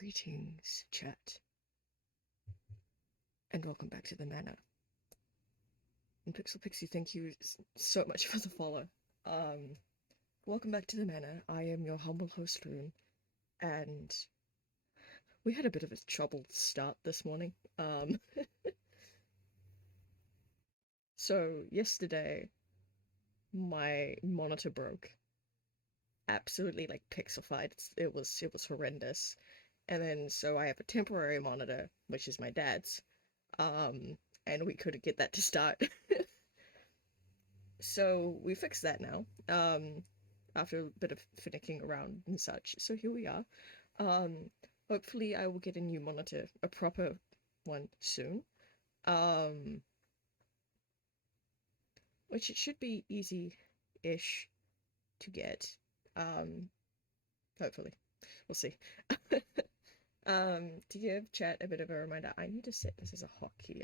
Greetings, chat, and welcome back to the Manor. And Pixel Pixie, thank you so much for the follow. Welcome back to the Manor. I am your humble host, Rune, and we had a bit of a troubled start this morning. So yesterday, my monitor broke. Absolutely, like, pixified. It was horrendous. And then, so I have a temporary monitor, which is my dad's. And we couldn't get that to start. So we fixed that now, after a bit of finicking around and such. So here we are. Hopefully I will get a new monitor, a proper one soon. Which it should be easy-ish to get. Hopefully. We'll see. To give chat a bit of a reminder, I need to set this as a hotkey.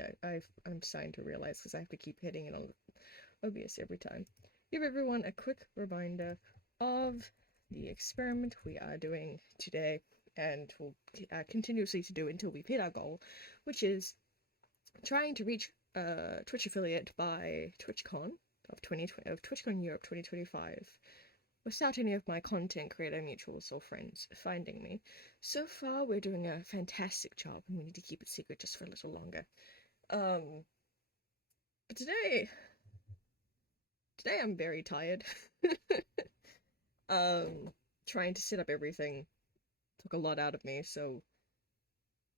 I'm starting to realize because I have to keep hitting it on OBS every time. Give everyone a quick reminder of the experiment we are doing today, and will continuously to do until we've hit our goal, which is trying to reach Twitch affiliate by TwitchCon of TwitchCon Europe 2025 without any of my content creator mutuals or friends finding me. So far, we're doing a fantastic job, and we need to keep it secret just for a little longer. But today I'm very tired. Trying to set up everything took a lot out of me, so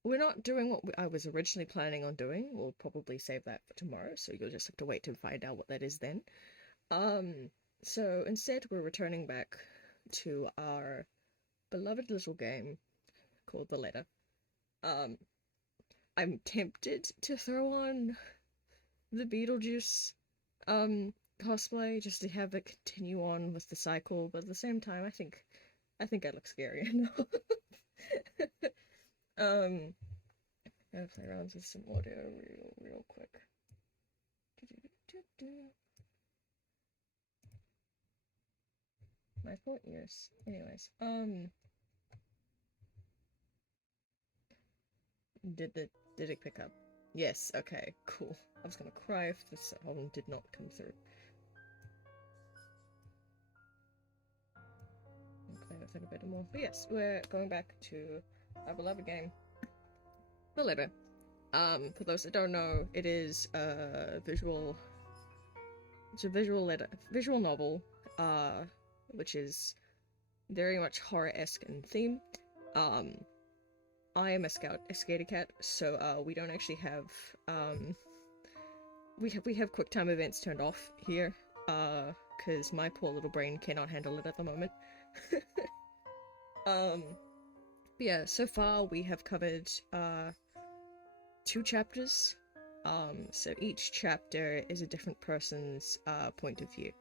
we're not doing what I was originally planning on doing. We'll probably save that for tomorrow, so you'll just have to wait to find out what that is then. So instead we're returning back to our beloved little game called The Letter. I'm tempted to throw on the Beetlejuice cosplay just to have it continue on with the cycle, but at the same time I think I look scary enough. Gotta play around with some audio real quick. My poor ears. Anyways, did it pick up? Yes, okay, cool. I was gonna cry if this album did not come through. I'll play with it a bit more. But yes, we're going back to our beloved game, The Letter. For those that don't know, it is a visual novel, which is very much horror-esque in theme. I am a scaredy cat, so we don't actually have we have QuickTime events turned off here, because my poor little brain cannot handle it at the moment. But yeah, so far we have covered 2 chapters. So each chapter is a different person's point of view.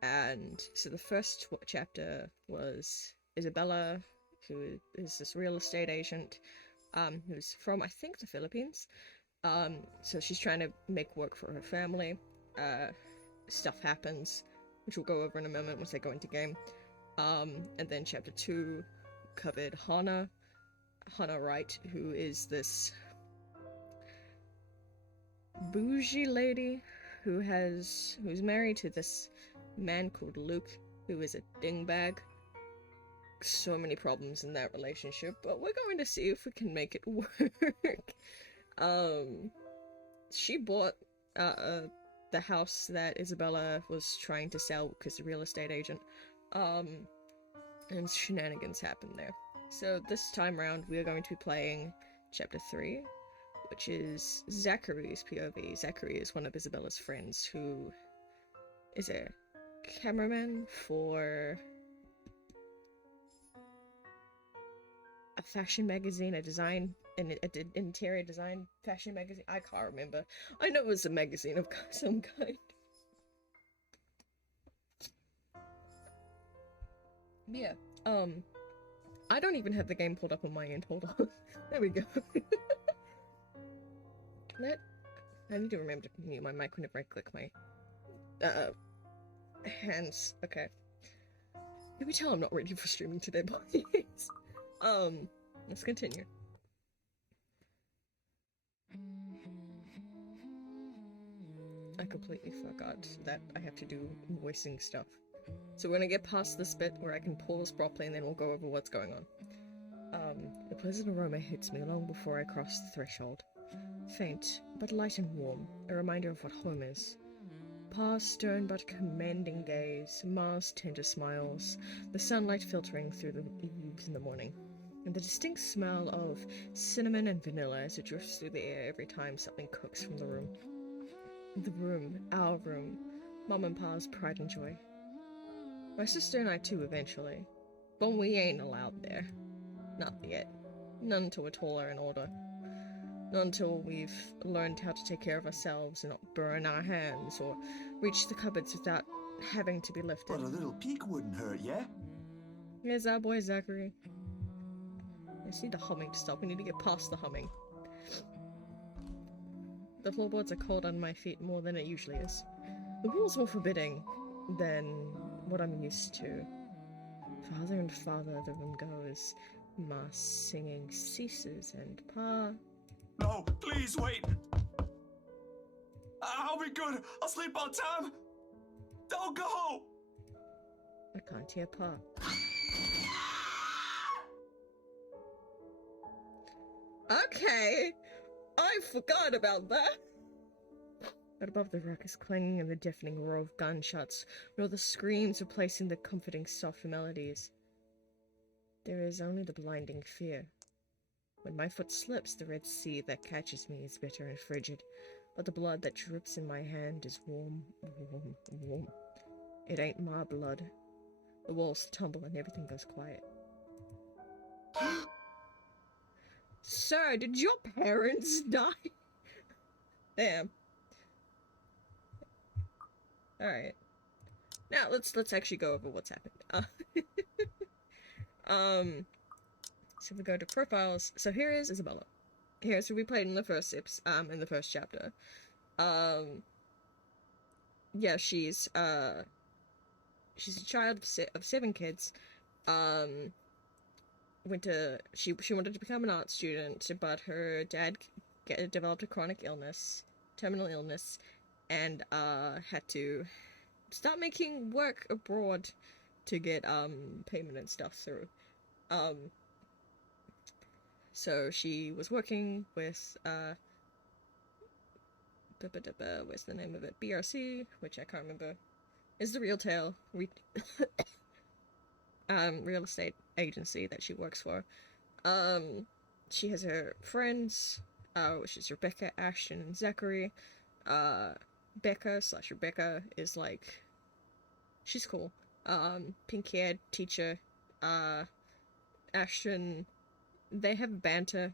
And so the first chapter was Isabella, who is this real estate agent, who's from, I think, the Philippines. So she's trying to make work for her family. Stuff happens, which we'll go over in a moment once they go into game. And then chapter 2 covered Hannah Wright, who is this bougie lady who's married to this man called Luke, who is a dingbag. So many problems in that relationship, but we're going to see if we can make it work. She bought the house that Isabella was trying to sell because the real estate agent, and shenanigans happened there. So this time around we are going to be playing chapter 3, which is Zachary's POV. Zachary is one of Isabella's friends who is a cameraman for a fashion magazine, an interior design fashion magazine. I can't remember. I know it was a magazine of some kind. Yeah, I don't even have the game pulled up on my end. Hold on. There we go. I need to remember to mute my mic whenever I click my hands. Okay. Can we tell I'm not ready for streaming today, boys? Let's continue. I completely forgot that I have to do voicing stuff. So we're gonna get past this bit where I can pause properly and then we'll go over what's going on. A pleasant aroma hits me long before I cross the threshold. Faint, but light and warm, a reminder of what home is. Pa's stern but commanding gaze, Ma's tender smiles, the sunlight filtering through the eaves in the morning, and the distinct smell of cinnamon and vanilla as it drifts through the air every time something cooks from the room. The room, our room, Mom and Pa's pride and joy. My sister and I too, eventually. But we ain't allowed there. Not yet. Not until we're taller and older. Not until we've learned how to take care of ourselves and not burn our hands or reach the cupboards without having to be lifted. But a little peek wouldn't hurt, yeah? Here's our boy Zachary. I just need the humming to stop. We need to get past the humming. The floorboards are cold on my feet more than it usually is. The walls more forbidding than what I'm used to. Farther and farther the room goes. Ma singing ceases and Pa... No, please wait. I'll be good. I'll sleep on time. Don't go. I can't hear Pa. Okay, I forgot about that. But above the ruckus clanging and the deafening roar of gunshots, nor the screams replacing the comforting soft melodies, there is only the blinding fear. When my foot slips, the red sea that catches me is bitter and frigid, but the blood that drips in my hand is warm, warm, warm. It ain't my blood. The walls tumble and everything goes quiet. Sir, did your parents die? Damn. Alright. Now, let's actually go over what's happened. So we go to profiles. So here is Isabella. Here's who we played in the first chapter. Yeah, she's a child of 7 kids. She wanted to become an art student, but her dad developed a chronic illness, terminal illness, and had to start making work abroad to get payment and stuff through. So she was working with what's the name of it? BRC, which I can't remember, is the retail real estate agency that she works for. She has her friends, which is Rebecca, Ashton, and Zachary. Rebecca is like, she's cool. Pink-haired teacher. Ashton, they have banter.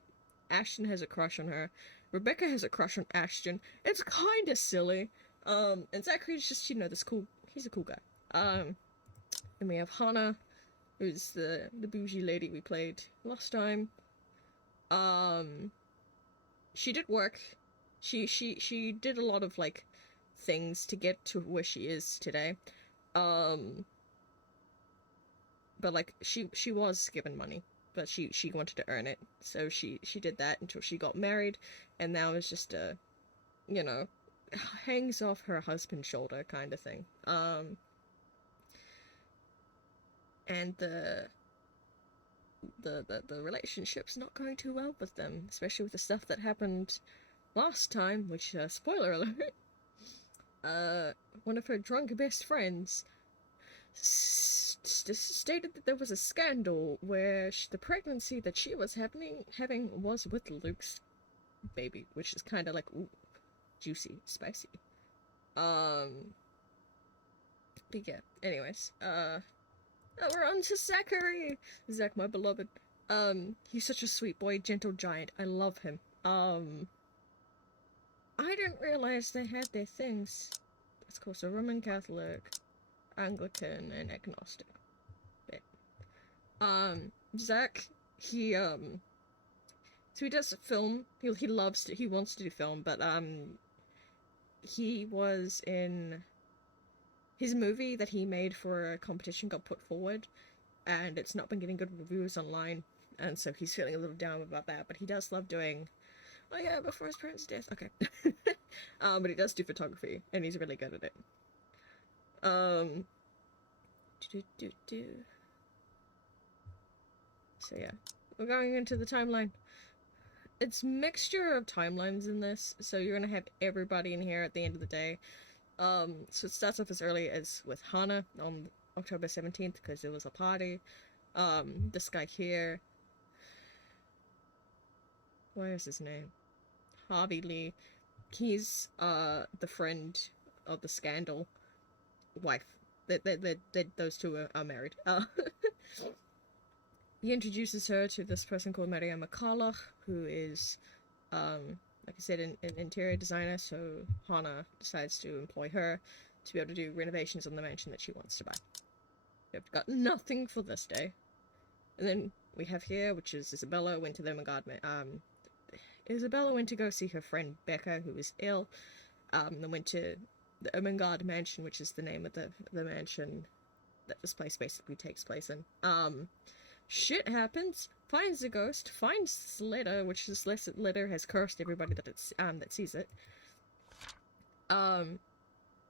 Ashton has a crush on her. Rebecca has a crush on Ashton. It's kinda silly. And Zachary's just, he's a cool guy. And we have Hannah, who's the bougie lady we played last time. She did work. She did a lot of, like, things to get to where she is today. But, like, she was given money, but she wanted to earn it, so she did that until she got married, and now it's just hangs off her husband's shoulder kind of thing. And the relationship's not going too well with them, especially with the stuff that happened last time, which, spoiler alert, one of her drunk best friends stated that there was a scandal where the pregnancy that she was having was with Luke's baby, which is kind of like, ooh, juicy, spicy. But yeah, anyways, now we're on to Zachary! Zach, my beloved. He's such a sweet boy, gentle giant. I love him. I didn't realize they had their things. That's cool, so Roman Catholic, Anglican, and agnostic. Zach, so he does film. He wants to do film, but, he was in his movie that he made for a competition got put forward, and it's not been getting good reviews online. and so he's feeling a little down about that, but he does love doing, oh yeah, before his parents' death, okay. But he does do photography, and he's really good at it. So yeah, we're going into the timeline. It's mixture of timelines in this, so you're gonna have everybody in here at the end of the day. So it starts off as early as with Hana on October 17th, because it was a party. This guy here, what is his name? Harvey Lee. He's the friend of the Scandal wife. Those two are married. He introduces her to this person called Maria McCulloch, who is, like I said, an interior designer, so Hana decides to employ her to be able to do renovations on the mansion that she wants to buy. We've got nothing for this day. And then we have here, which is Isabella went to the Isabella went to go see her friend Becca, who is ill, then went to the Ermengarde Mansion, which is the name of the mansion that this place basically takes place in. Shit happens, finds the ghost, finds this letter, which this letter has cursed everybody that sees it.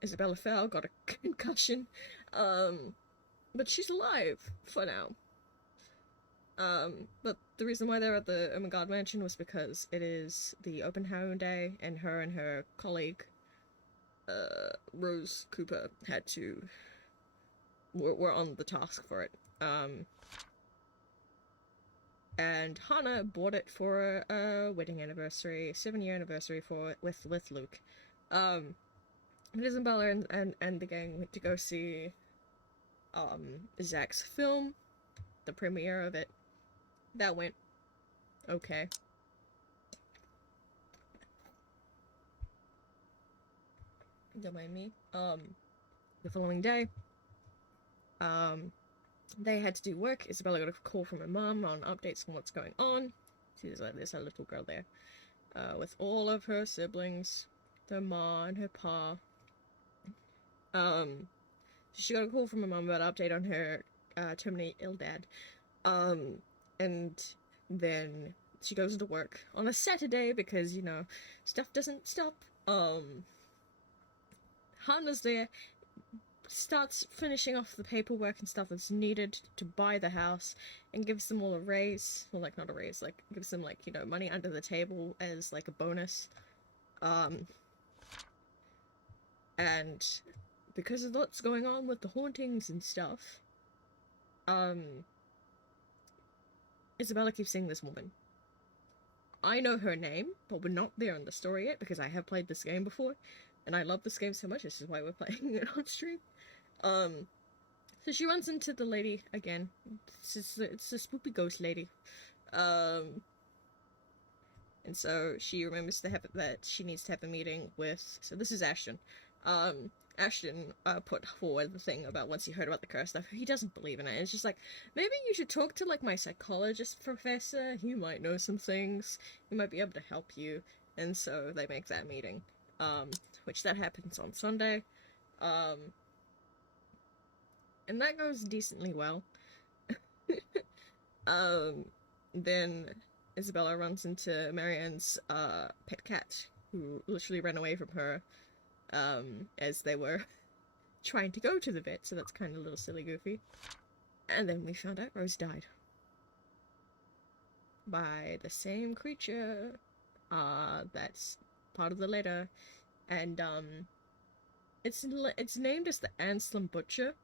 Isabella fell, got a concussion, but she's alive for now. But the reason why they're at the Ermengarde Mansion was because it is the open house day, and her colleague, Rose Cooper, were on the task for it. And Hana bought it for a wedding anniversary, 7-year anniversary with Luke. And Isabella and the gang went to go see, Zach's film, the premiere of it. That went okay. Don't mind me. The following day, they had to do work. Isabella got a call from her mum on updates on what's going on. See, there's a little girl there, with all of her siblings, her ma and her pa. She got a call from her mum about an update on her terminally ill dad. And then she goes to work on a Saturday because, you know, stuff doesn't stop. Hana's there, starts finishing off the paperwork and stuff that's needed to buy the house, and gives them all a raise. Well, like, not a raise, like, gives them, like, you know, money under the table as, like, a bonus. And because of what's going on with the hauntings and stuff, Isabella keeps seeing this woman. I know her name, but we're not there in the story yet, because I have played this game before, and I love this game so much. This is why we're playing it on stream. So she runs into the lady again. It's a spoopy ghost lady. And so she remembers that she needs to have a meeting with, so this is Ashton. Ashton put forward the thing about once he heard about the curse stuff, he doesn't believe in it. And it's just like, maybe you should talk to, like, my psychologist professor. He might know some things. He might be able to help you. And so they make that meeting. Which that happens on Sunday. And that goes decently well. Then Isabella runs into Marianne's pet cat, who literally ran away from her as they were trying to go to the vet, so that's kind of a little silly goofy. And then we found out Rose died. By the same creature that's part of the letter. And it's named as the Anselm Butcher,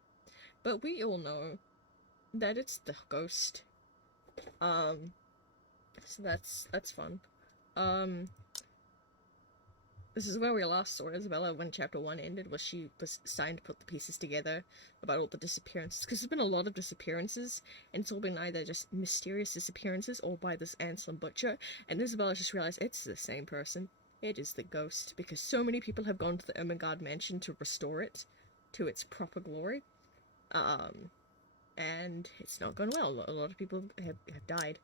but we all know that it's the ghost. So that's fun. This is where we last saw Isabella when chapter 1 ended, was she was starting to put the pieces together about all the disappearances, because there's been a lot of disappearances, and it's all been either just mysterious disappearances or by this Anselm Butcher, and Isabella just realized it's the same person. It is the ghost, because so many people have gone to the Ermengarde Mansion to restore it to its proper glory, and it's not gone well. A lot of people have died.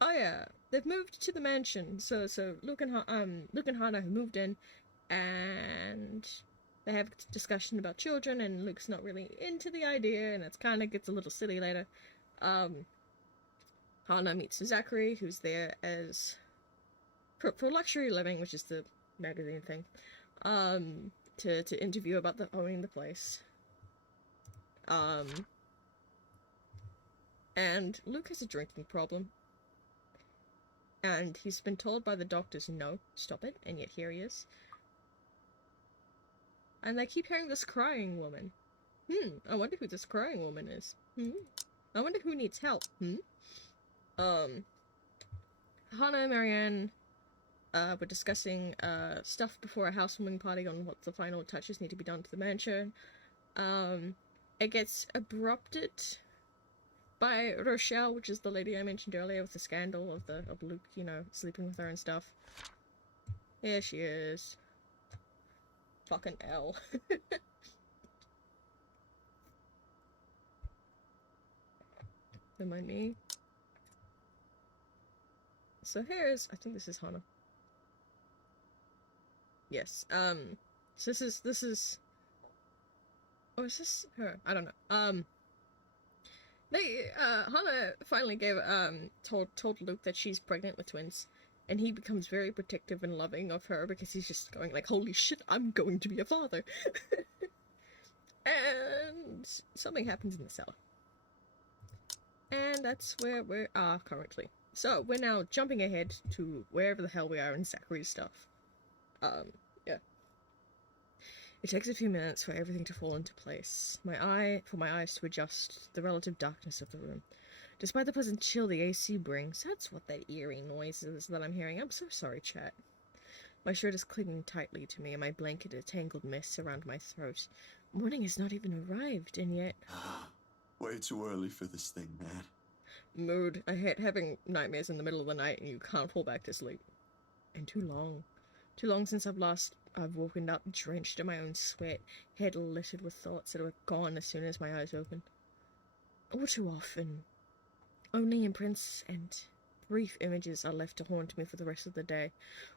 Oh yeah, they've moved to the mansion. So Luke and Hana have moved in, and they have a discussion about children, and Luke's not really into the idea, and it kind of gets a little silly later. Hana meets Zachary, who's there as for Luxury Living, which is the magazine thing, to interview about owning the place. And Luke has a drinking problem. And he's been told by the doctors, no, stop it, and yet here he is. And they keep hearing this crying woman. I wonder who this crying woman is. I wonder who needs help. Hana and Marianne were discussing stuff before a housewarming party on what the final touches need to be done to the mansion. It gets abrupted by Rochelle, which is the lady I mentioned earlier with the scandal of Luke, you know, sleeping with her and stuff. There she is. Fucking L. Don't mind me. So here's, I think this is Hana. Yes, so this is, oh, is this her? I don't know. Hana finally told Luke that she's pregnant with twins, and he becomes very protective and loving of her because he's just going like, holy shit, I'm going to be a father. And something happens in the cellar. And that's where we are currently. So, we're now jumping ahead to wherever the hell we are in Zachary's stuff. Yeah. It takes a few minutes for everything to fall into place. For my eyes to adjust to the relative darkness of the room. Despite the pleasant chill the AC brings, that's what that eerie noise is that I'm hearing. I'm so sorry, chat. My shirt is clinging tightly to me, and my blanket a tangled mess around my throat. Morning has not even arrived, and yet... Way too early for this thing, man. Mood. I hate having nightmares in the middle of the night and you can't fall back to sleep. And too long. Too long since I've woken up drenched in my own sweat, head littered with thoughts that were gone as soon as my eyes opened. All too often, only imprints and brief images are left to haunt me for the rest of the day,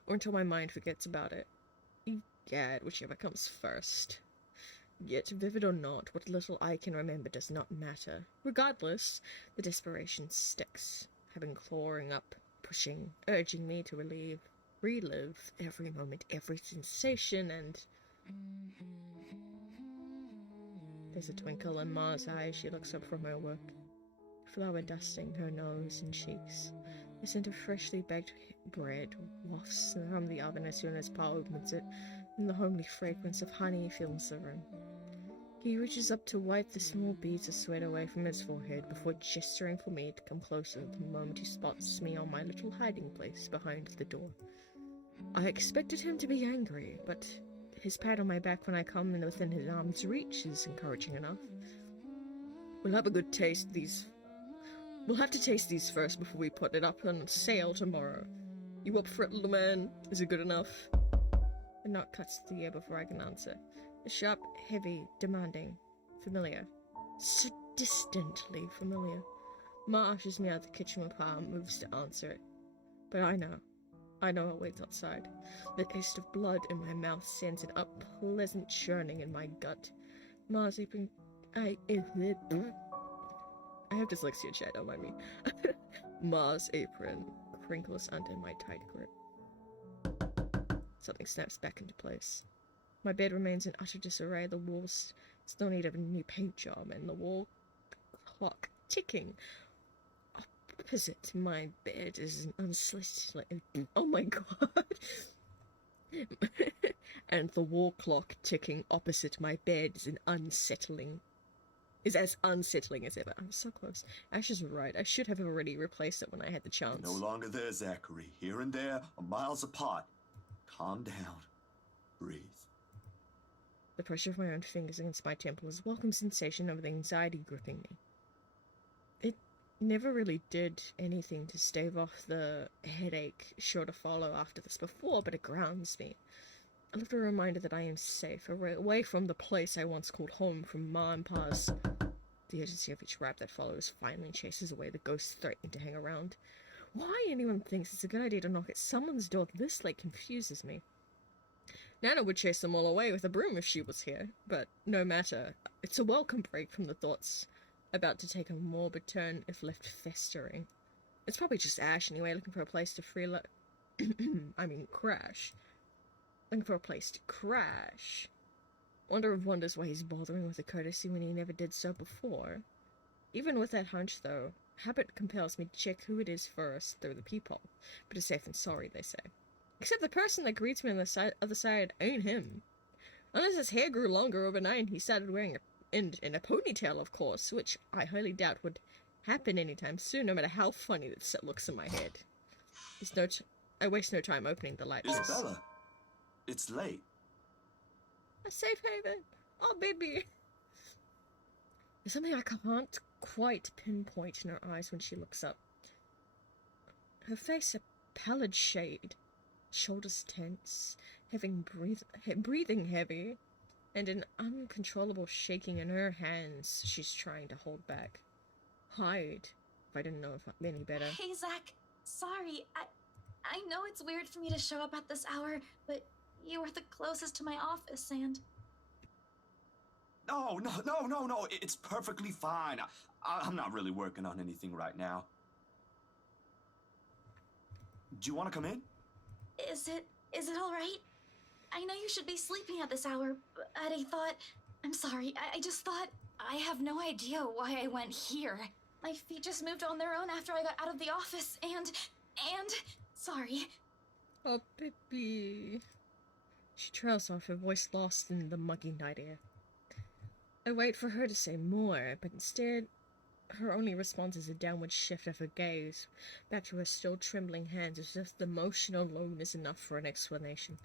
or until my mind forgets about it. Egad, whichever comes first. Yet, vivid or not, what little I can remember does not matter. Regardless, the desperation sticks, having clawing up, pushing, urging me to relive every moment, every sensation, and... There's a twinkle in Ma's eye. She looks up from her work, flour dusting her nose and cheeks. The scent of freshly baked bread wafts from the oven as soon as Pa opens it, and the homely fragrance of honey fills the room. He reaches up to wipe the small beads of sweat away from his forehead before gesturing for me to come closer the moment he spots me on my little hiding place behind the door. I expected him to be angry, but his pat on my back when I come in within his arm's reach is encouraging enough. We'll have to taste these first before we put it up on sale tomorrow. You up for it, little man? Is it good enough? A knock cuts the air before I can answer. Sharp, heavy, demanding, familiar. So distantly familiar. Ma ushers me out the kitchen with Pa and moves to answer it. But I know it waits outside. The taste of blood in my mouth sends an unpleasant churning in my gut. Ma's apron... I have dyslexia, chat, don't mind me. Ma's apron crinkles under my tight grip. Something snaps back into place. My bed remains in utter disarray. The walls still need a new paint job, and the wall clock ticking opposite my bed is an unsettling... Oh my god! And the wall clock ticking opposite my bed is as unsettling as ever. I'm so close. Ash is right. I should have already replaced it when I had the chance. No longer there, Zachary. Here and there, miles apart. Calm down. Breathe. The pressure of my own fingers against my temple was a welcome sensation of the anxiety gripping me. It never really did anything to stave off the headache sure to follow after this before, but it grounds me. A little reminder that I am safe, away from the place I once called home, from Ma and Pa's. The urgency of each rap that follows finally chases away the ghosts threatening to hang around. Why anyone thinks it's a good idea to knock at someone's door this late confuses me. Nana would chase them all away with a broom if she was here, but no matter. It's a welcome break from the thoughts about to take a morbid turn if left festering. It's probably just Ash anyway, looking for a place to crash. Looking for a place to crash. Wonder of wonders why he's bothering with the courtesy when he never did so before. Even with that hunch, though, habit compels me to check who it is first through the peephole. Better safe than sorry, they say. Except the person that greets me on the other side ain't him. Unless his hair grew longer overnight and he started wearing in a ponytail, of course, which I highly doubt would happen anytime soon, no matter how funny this looks in my head. I waste no time opening the light. Isabella, it's late. A safe haven. Oh, baby. There's something I can't quite pinpoint in her eyes when she looks up. Her face a pallid shade, shoulders tense, breathing heavy, and an uncontrollable shaking in her hands she's trying to hold back. Hide, if I didn't know any better. Hey, Zach. Sorry, I know it's weird for me to show up at this hour, but you were the closest to my office, and... No, it's perfectly fine. I'm not really working on anything right now. Do you want to come in? Is it all right? I know you should be sleeping at this hour, but I thought... I'm sorry, I just thought... I have no idea why I went here. My feet just moved on their own after I got out of the office, and... Sorry. Oh, Pippi. She trails off, her voice lost in the muggy night air. I wait for her to say more, but instead, her only response is a downward shift of her gaze, back to her still trembling hands, as if the motion alone is enough for an explanation.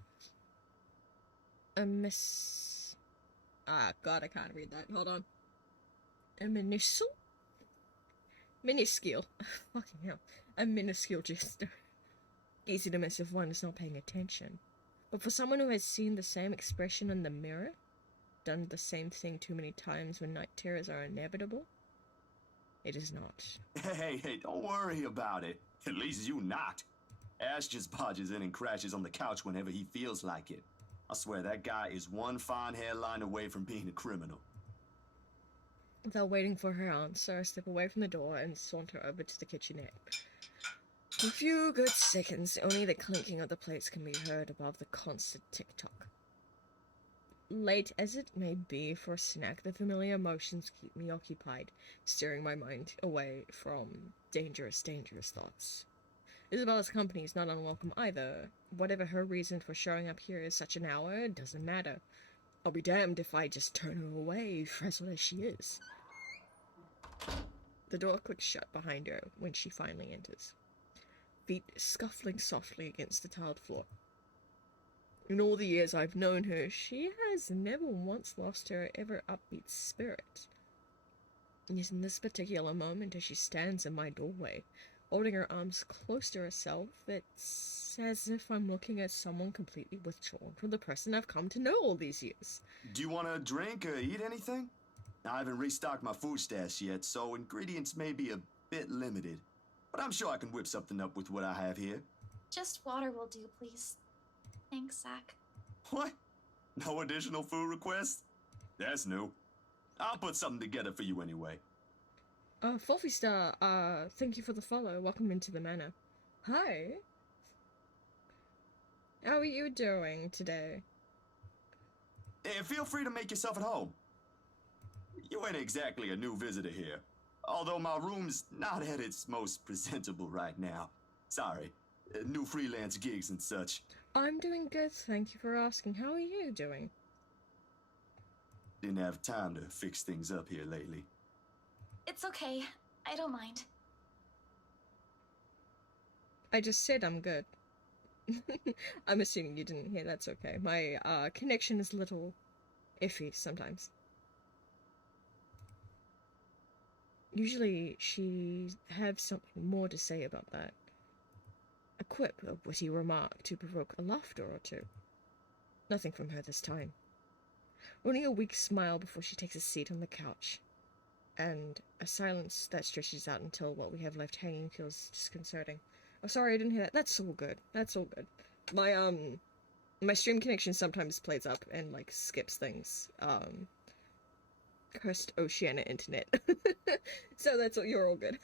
Ah, God, I can't read that. Hold on. A minuscule? Minuscule. Fucking hell. A minuscule gesture. Easy to miss if one is not paying attention. But for someone who has seen the same expression in the mirror, done the same thing too many times when night terrors are inevitable, it is not. Hey, don't worry about it. At least you not. Ash just barges in and crashes on the couch whenever he feels like it. I swear that guy is one fine hairline away from being a criminal. Without waiting for her answer, I step away from the door and saunter over to the kitchenette. For a few good seconds, only the clinking of the plates can be heard above the constant tick-tock. Late as it may be for a snack, the familiar emotions keep me occupied, steering my mind away from dangerous thoughts. Isabella's company is not unwelcome either. Whatever her reason for showing up here at such an hour, it doesn't matter. I'll be damned if I just turn her away, frazzled as she is. The door clicks shut behind her when she finally enters, feet scuffling softly against the tiled floor. In all the years I've known her, she has never once lost her ever upbeat spirit. Yet in this particular moment, as she stands in my doorway, holding her arms close to herself, it's as if I'm looking at someone completely withdrawn from the person I've come to know all these years. Do you want to drink or eat anything? I haven't restocked my food stash yet, so ingredients may be a bit limited. But I'm sure I can whip something up with what I have here. Just water will do, please. Thanks, Zach. What? No additional food requests? That's new. I'll put something together for you anyway. Fluffy Star, thank you for the follow. Welcome into the manor. Hi. How are you doing today? Hey, feel free to make yourself at home. You ain't exactly a new visitor here. Although my room's not at its most presentable right now. Sorry. New freelance gigs and such. I'm doing good, thank you for asking. How are you doing? Didn't have time to fix things up here lately. It's okay. I don't mind. I just said I'm good. I'm assuming you didn't hear, that's okay. My, connection is a little iffy sometimes. Usually she has something more to say about that. A quip, a witty remark to provoke a laughter or two. Nothing from her this time. Only a weak smile before she takes a seat on the couch. And a silence that stretches out until what we have left hanging feels disconcerting. Oh, sorry, I didn't hear that. That's all good. That's all good. My stream connection sometimes plays up and, like, skips things. cursed Oceania internet. So that's what, you're all good.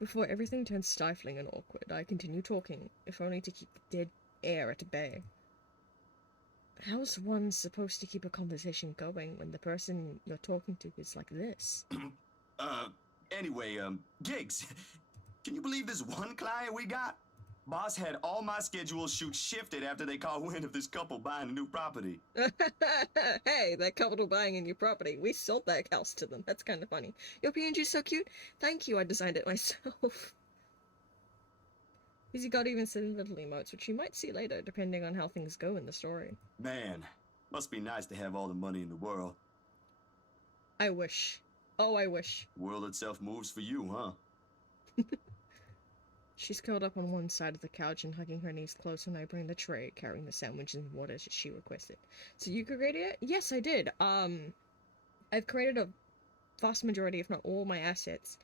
Before everything turns stifling and awkward, I continue talking, if only to keep the dead air at bay. How's one supposed to keep a conversation going when the person you're talking to is like this? Anyway, gigs. Can you believe this one client we got? Boss had all my schedule shoots shifted after they caught wind of this couple buying a new property. Hey, that couple buying a new property. We sold that house to them. That's kind of funny. Your PNG's so cute. Thank you, I designed it myself. Easy got even silly little emotes, which you might see later, depending on how things go in the story. Man, must be nice to have all the money in the world. I wish. Oh, I wish. World itself moves for you, huh? She's curled up on one side of the couch and hugging her knees close when I bring the tray, carrying the sandwich and water she requested. So you created it? Yes, I did. I've created a vast majority, if not all, my assets.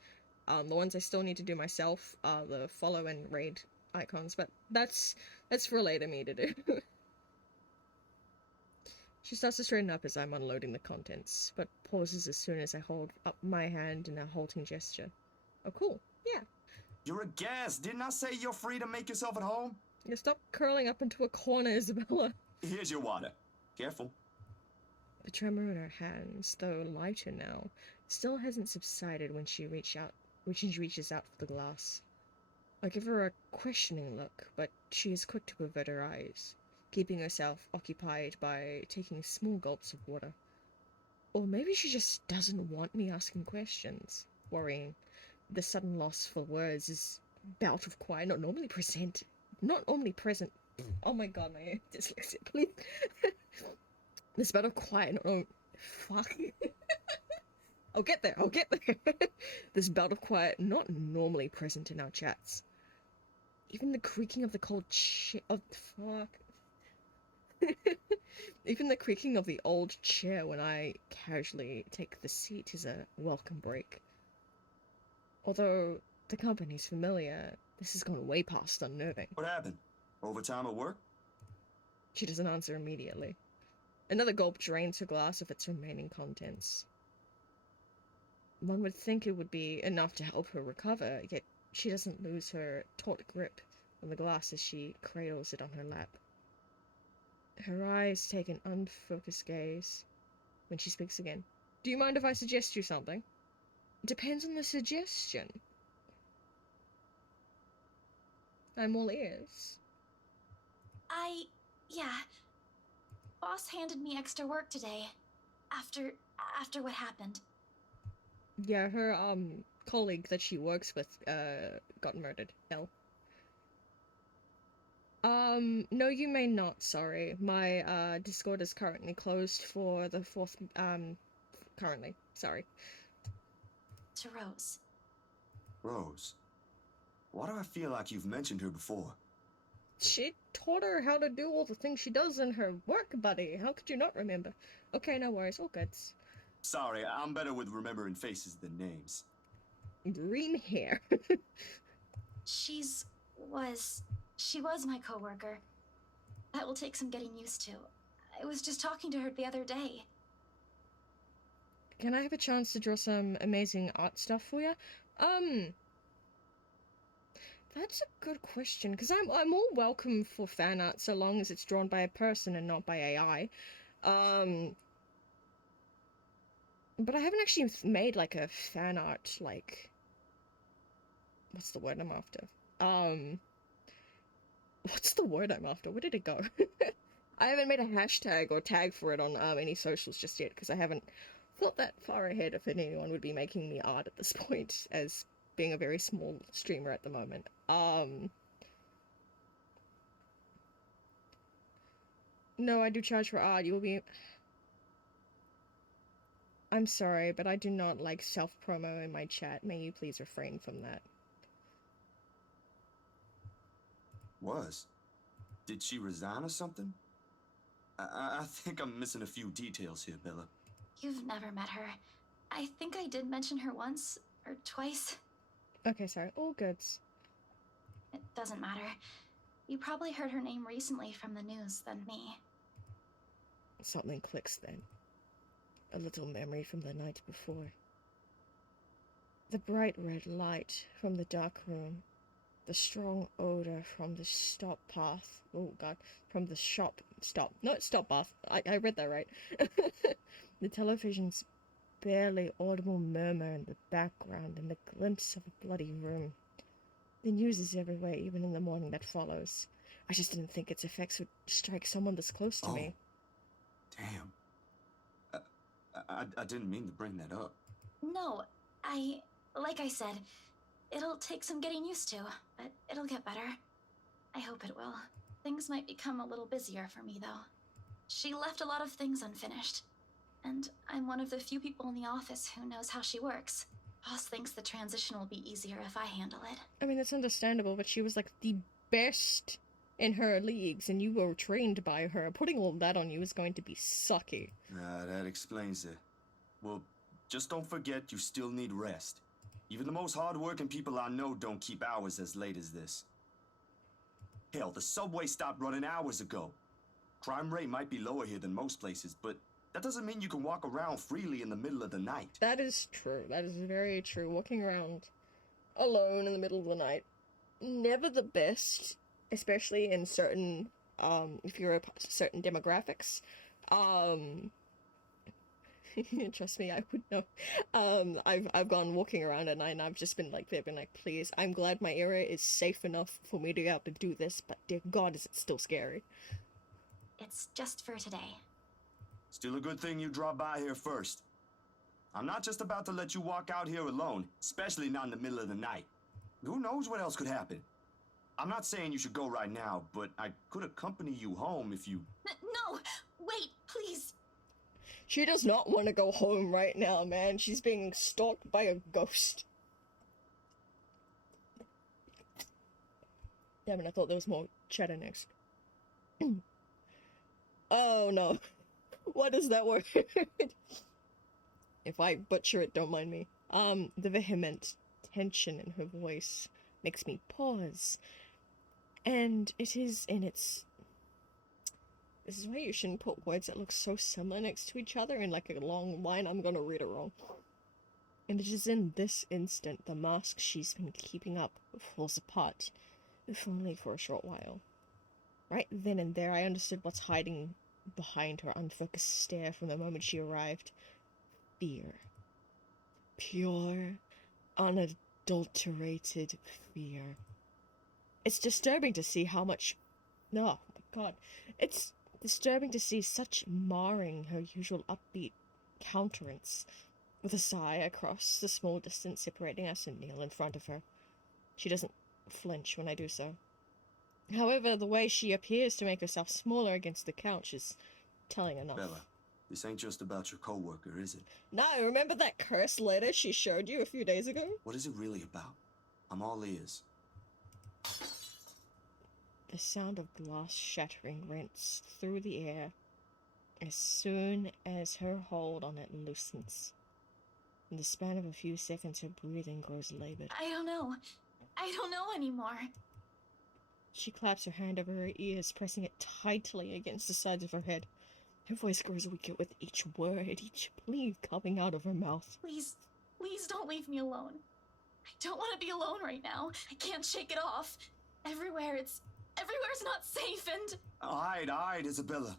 The ones I still need to do myself are the follow and raid icons, but that's for later me to do. She starts to straighten up as I'm unloading the contents, but pauses as soon as I hold up my hand in a halting gesture. Oh, cool. Yeah. You're a guest. Didn't I say you're free to make yourself at home? You stop curling up into a corner, Isabella. Here's your water. Careful. The tremor in her hands, though lighter now, still hasn't subsided when she reaches out for the glass. I give her a questioning look, but she is quick to avert her eyes, keeping herself occupied by taking small gulps of water. Or maybe she just doesn't want me asking questions, worrying. The sudden loss for words is bout of quiet, not normally present. Oh my god, my dyslexia, please. This bout of quiet, fuck. I'll get there. This bout of quiet, not normally present in our chats. Even the creaking of the cold Even the creaking of the old chair when I casually take the seat is a welcome break. Although the company's familiar, this has gone way past unnerving. What happened? Overtime at work? She doesn't answer immediately. Another gulp drains her glass of its remaining contents. One would think it would be enough to help her recover, yet she doesn't lose her taut grip on the glass as she cradles it on her lap. Her eyes take an unfocused gaze when she speaks again. Do you mind if I suggest you something? Depends on the suggestion. I'm all ears. Yeah. Boss handed me extra work today. After what happened. Yeah, her, colleague that she works with, got murdered. Hell. No, you may not, sorry. My, Discord is currently closed for the 4th, currently. Sorry. To Rose. Rose. Why do I feel like you've mentioned her before? She taught her how to do all the things she does in her work, buddy. How could you not remember? Okay, no worries, all good. Sorry, I'm better with remembering faces than names. Green hair. She was my coworker. That will take some getting used to. I was just talking to her the other day. Can I have a chance to draw some amazing art stuff for you? That's a good question, because I'm all welcome for fan art so long as it's drawn by a person and not by AI. But I haven't actually made, like, a fan art, like... What's the word I'm after? What's the word I'm after? Where did it go? I haven't made a hashtag or tag for it on any socials just yet, because I haven't thought that far ahead if anyone would be making me art at this point, as being a very small streamer at the moment. No, I do charge for art. You will be... I'm sorry, but I do not like self-promo in my chat. May you please refrain from that. Did she resign or something? I think I'm missing a few details here, Bella. You've never met her. I think I did mention her once or twice. Okay, sorry. All goods. It doesn't matter. You probably heard her name recently from the news than me. Something clicks then. A little memory from the night before. The bright red light from the dark room. The strong odor from the stop path. Oh god. From the shop. Stop. No, it's stop path. I read that right. The television's barely audible murmur in the background and the glimpse of a bloody room. The news is everywhere, even in the morning that follows. I just didn't think its effects would strike someone this close to me. Damn. I didn't mean to bring that up. No, like I said, it'll take some getting used to, but it'll get better. I hope it will. Things might become a little busier for me, though. She left a lot of things unfinished, and I'm one of the few people in the office who knows how she works. Boss thinks the transition will be easier if I handle it. I mean, it's understandable, but she was like the best in her leagues, and you were trained by her. Putting all that on you is going to be sucky. That explains it. Well, just don't forget you still need rest. Even the most hard-working people I know don't keep hours as late as this. Hell, the subway stopped running hours ago. Crime rate might be lower here than most places, but that doesn't mean you can walk around freely in the middle of the night. That is true. That is very true. Walking around alone in the middle of the night, never the best, especially in certain, if you're a certain demographics. Trust me, I would know. I've gone walking around at night and I've just been like, they've been like, please, I'm glad my area is safe enough for me to be able to do this, but dear God, is it still scary. It's just for today. Still a good thing you dropped by here first. I'm not just about to let you walk out here alone, especially not in the middle of the night. Who knows what else could happen? I'm not saying you should go right now, but I could accompany you home if you... No! Wait, please! She does not want to go home right now, man. She's being stalked by a ghost. Damn it, I thought there was more cheddar next. Oh no. What is that word? If I butcher it, don't mind me. The vehement tension in her voice makes me pause. And it is in its... This is why you shouldn't put words that look so similar next to each other in like a long line. I'm gonna read it wrong. And it is in this instant the mask she's been keeping up falls apart, if only for a short while. Right then and there I understood what's hiding behind her unfocused stare from the moment she arrived. Fear. Pure, unadulterated fear. It's disturbing to see how much... Oh my god. It's disturbing to see such marring her usual upbeat countenance. With a sigh, I cross the small distance separating us and kneel in front of her. She doesn't flinch when I do so. However, the way she appears to make herself smaller against the couch is telling enough. Bella, this ain't just about your coworker, is it? No, remember that cursed letter she showed you a few days ago? What is it really about? I'm all ears. The sound of glass shattering rents through the air as soon as her hold on it loosens. In the span of a few seconds, her breathing grows labored. I don't know. I don't know anymore. She claps her hand over her ears, pressing it tightly against the sides of her head. Her voice grows weaker with each word, each plea coming out of her mouth. Please, please don't leave me alone. I don't want to be alone right now. I can't shake it off. Everywhere's not safe and... All right, Isabella.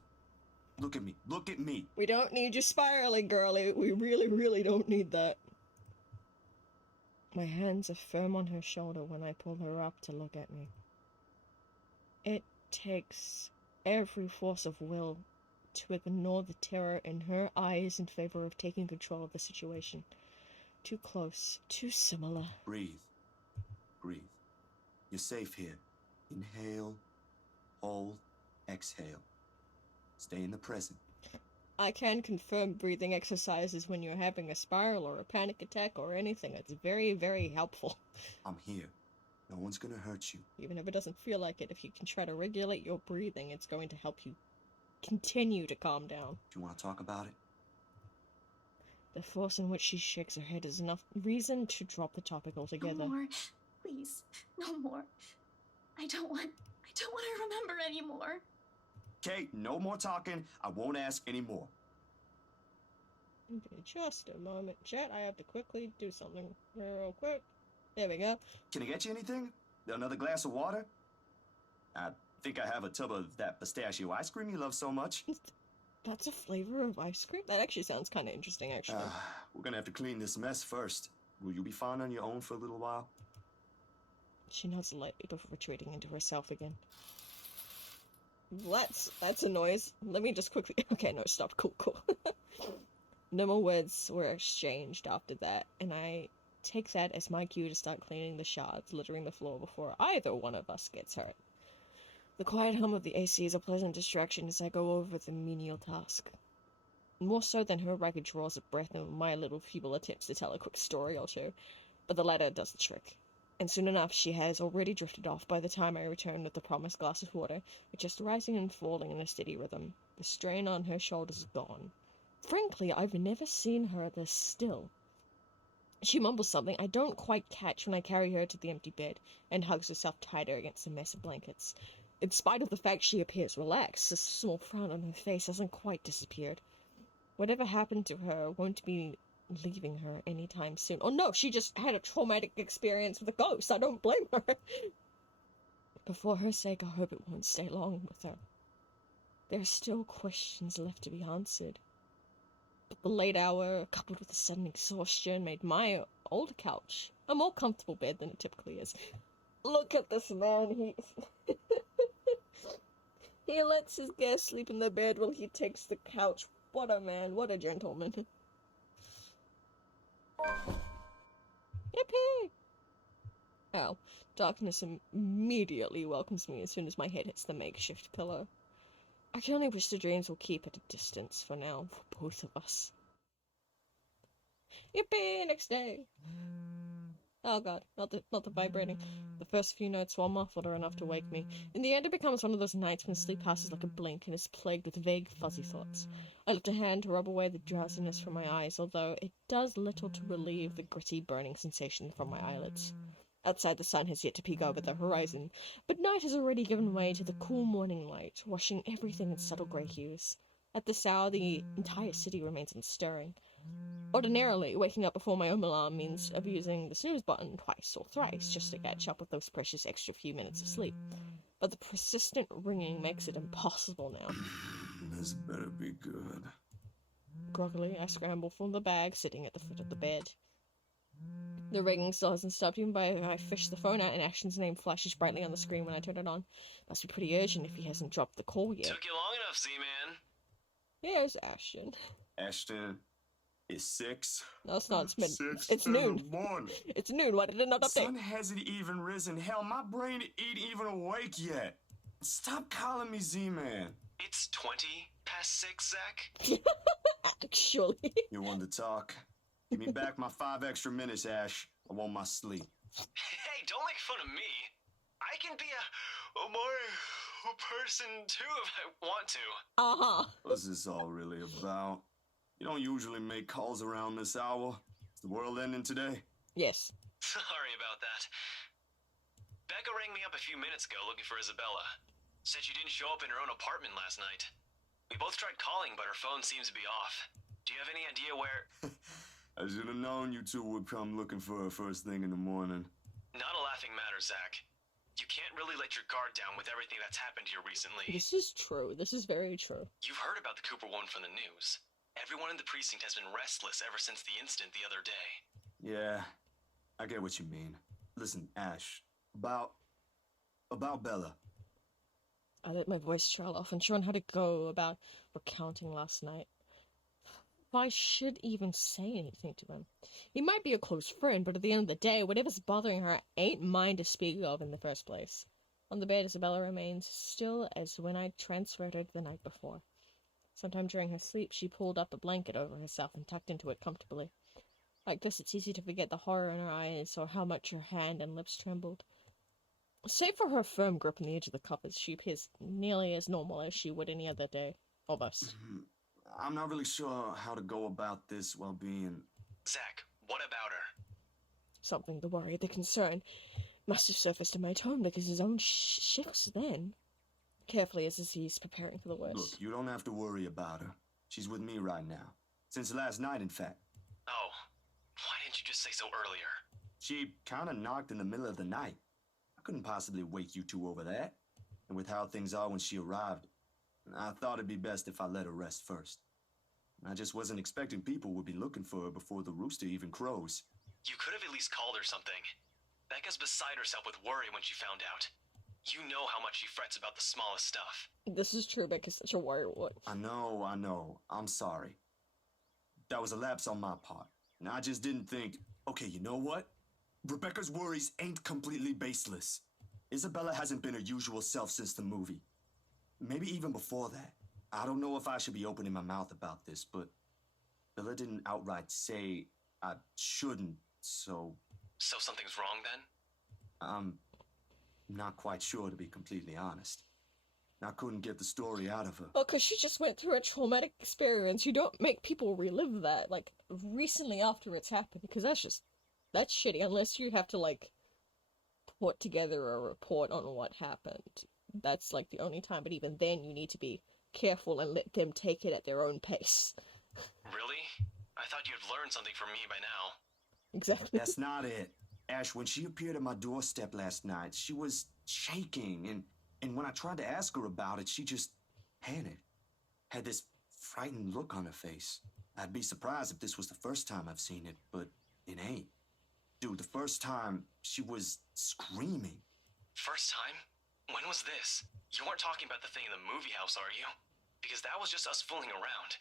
Look at me. Look at me. We don't need you spiraling, girlie. We really, really don't need that. My hands are firm on her shoulder when I pull her up to look at me. It takes every force of will to ignore the terror in her eyes in favor of taking control of the situation. Too close, too similar. Breathe. Breathe. You're safe here. Inhale, hold, exhale. Stay in the present. I can confirm breathing exercises when you're having a spiral or a panic attack or anything. It's very, very helpful. I'm here. No one's gonna hurt you. Even if it doesn't feel like it, if you can try to regulate your breathing, it's going to help you continue to calm down. Do you want to talk about it? The force in which she shakes her head is enough reason to drop the topic altogether. No more. Please, no more. I don't want to remember anymore. Okay, no more talking. I won't ask any more. Okay, just a moment, chat. I have to quickly do something real quick. There we go. Can I get you anything? Another glass of water? I think I have a tub of that pistachio ice cream you love so much. That's a flavor of ice cream? That actually sounds kind of interesting, actually. We're gonna have to clean this mess first. Will you be fine on your own for a little while? She nods slightly before retreating into herself again. That's a noise. Let me just quickly... Okay, no, stop. Cool. No more words were exchanged after that, and I take that as my cue to start cleaning the shards littering the floor before either one of us gets hurt. The quiet hum of the AC is a pleasant distraction as I go over the menial task. More so than her ragged draws of breath and my little feeble attempts to tell a quick story or two, but the latter does the trick. And soon enough she has already drifted off by the time I return with the promised glass of water, just rising and falling in a steady rhythm. The strain on her shoulders is gone. Frankly, I've never seen her this still. She mumbles something I don't quite catch when I carry her to the empty bed and hugs herself tighter against the mess of blankets. In spite of the fact she appears relaxed, the small frown on her face hasn't quite disappeared. Whatever happened to her won't be leaving her anytime soon. Oh no, she just had a traumatic experience with a ghost. I don't blame her. But for her sake, I hope it won't stay long with her. There are still questions left to be answered. But the late hour, coupled with the sudden exhaustion, made my old couch a more comfortable bed than it typically is. Look at this man, he lets his guests sleep in the bed while he takes the couch. What a man, what a gentleman. Yippee! Ow. Darkness immediately welcomes me as soon as my head hits the makeshift pillow. I can only wish the dreams will keep at a distance for now, for both of us. Yippee! Next day! Oh god, not the vibrating. The first few notes, while muffled, are enough to wake me. In the end, it becomes one of those nights when sleep passes like a blink and is plagued with vague, fuzzy thoughts. I lift a hand to rub away the drowsiness from my eyes, although it does little to relieve the gritty, burning sensation from my eyelids. Outside, the sun has yet to peek over the horizon, but night has already given way to the cool morning light, washing everything in subtle grey hues. At this hour, the entire city remains unstirring. Ordinarily, waking up before my own alarm means abusing the snooze button twice or thrice just to catch up with those precious extra few minutes of sleep. But the persistent ringing makes it impossible now. This better be good. Groggily, I scramble from the bag sitting at the foot of the bed. The ringing still hasn't stopped even by I fish the phone out and Ashton's name flashes brightly on the screen when I turn it on. Must be pretty urgent if he hasn't dropped the call yet. Took you long enough, Z-Man. Here's Ashton. Ashton is 6. No, it's not. It's in noon. the morning. It's noon. Why did it not The update? sun hasn't even risen. Hell, my brain ain't even awake yet. Stop calling me Z-Man. It's 20 past 6, Zach. Actually. You want to talk? Give me back my 5 extra minutes, Ash. I want my sleep. Hey, don't make fun of me. I can be a more person too if I want to. Uh-huh. What's this all really about? You don't usually make calls around this hour. Is the world ending today? Yes. Sorry about that. Becca rang me up a few minutes ago looking for Isabella. Said she didn't show up in her own apartment last night. We both tried calling, but her phone seems to be off. Do you have any idea where... I should have known you two would come looking for her first thing in the morning. Not a laughing matter, Zach. You can't really let your guard down with everything that's happened here recently. This is true. This is very true. You've heard about the Cooper one from the news. Everyone in the precinct has been restless ever since the incident the other day. Yeah, I get what you mean. Listen, Ash, about Bella. I let my voice trail off, unsure how to go about recounting last night. If I should even say anything to him. He might be a close friend, but at the end of the day, whatever's bothering her ain't mine to speak of in the first place. On the bed, Isabella remains still as when I transferred her the night before. Sometime during her sleep, she pulled up a blanket over herself and tucked into it comfortably. Like this, it's easy to forget the horror in her eyes or how much her hand and lips trembled. Save for her firm grip on the edge of the covers, she appears nearly as normal as she would any other day. Almost. I'm not really sure how to go about this while being... Zach, what about her? Something, the worry, the concern, must have surfaced in my tone because his own shifts then. carefully as he's preparing for the worst. Look, you don't have to worry about her. She's with me right now. Since last night, in fact. Oh, why didn't you just say so earlier? She kinda knocked in the middle of the night. I couldn't possibly wake you two over that. And with how things are when she arrived, I thought it'd be best if I let her rest first. I just wasn't expecting people would be looking for her before the rooster even crows. You could have at least called her something. Becca's beside herself with worry when she found out. You know how much she frets about the smallest stuff. This is true, Becca's such a worrywart. I know. I'm sorry. That was a lapse on my part. And I just didn't think, okay, you know what? Rebecca's worries ain't completely baseless. Isabella hasn't been her usual self since the movie. Maybe even before that. I don't know if I should be opening my mouth about this, but Bella didn't outright say I shouldn't, so... So something's wrong then? I'm not quite sure, to be completely honest. I couldn't get the story out of her. Well, because she just went through a traumatic experience. You don't make people relive that, like, recently after it's happened, because that's shitty, unless you have to, like, put together a report on what happened. That's, like, the only time, but even then you need to be careful and let them take it at their own pace. Really? I thought you'd learned something from me by now. Exactly. That's not it. Ash, when she appeared at my doorstep last night, she was shaking, and when I tried to ask her about it, she just panicked. Had this frightened look on her face. I'd be surprised if this was the first time I've seen it, but it ain't. Dude, the first time, she was screaming. First time? When was this? You weren't talking about the thing in the movie house, are you? Because that was just us fooling around.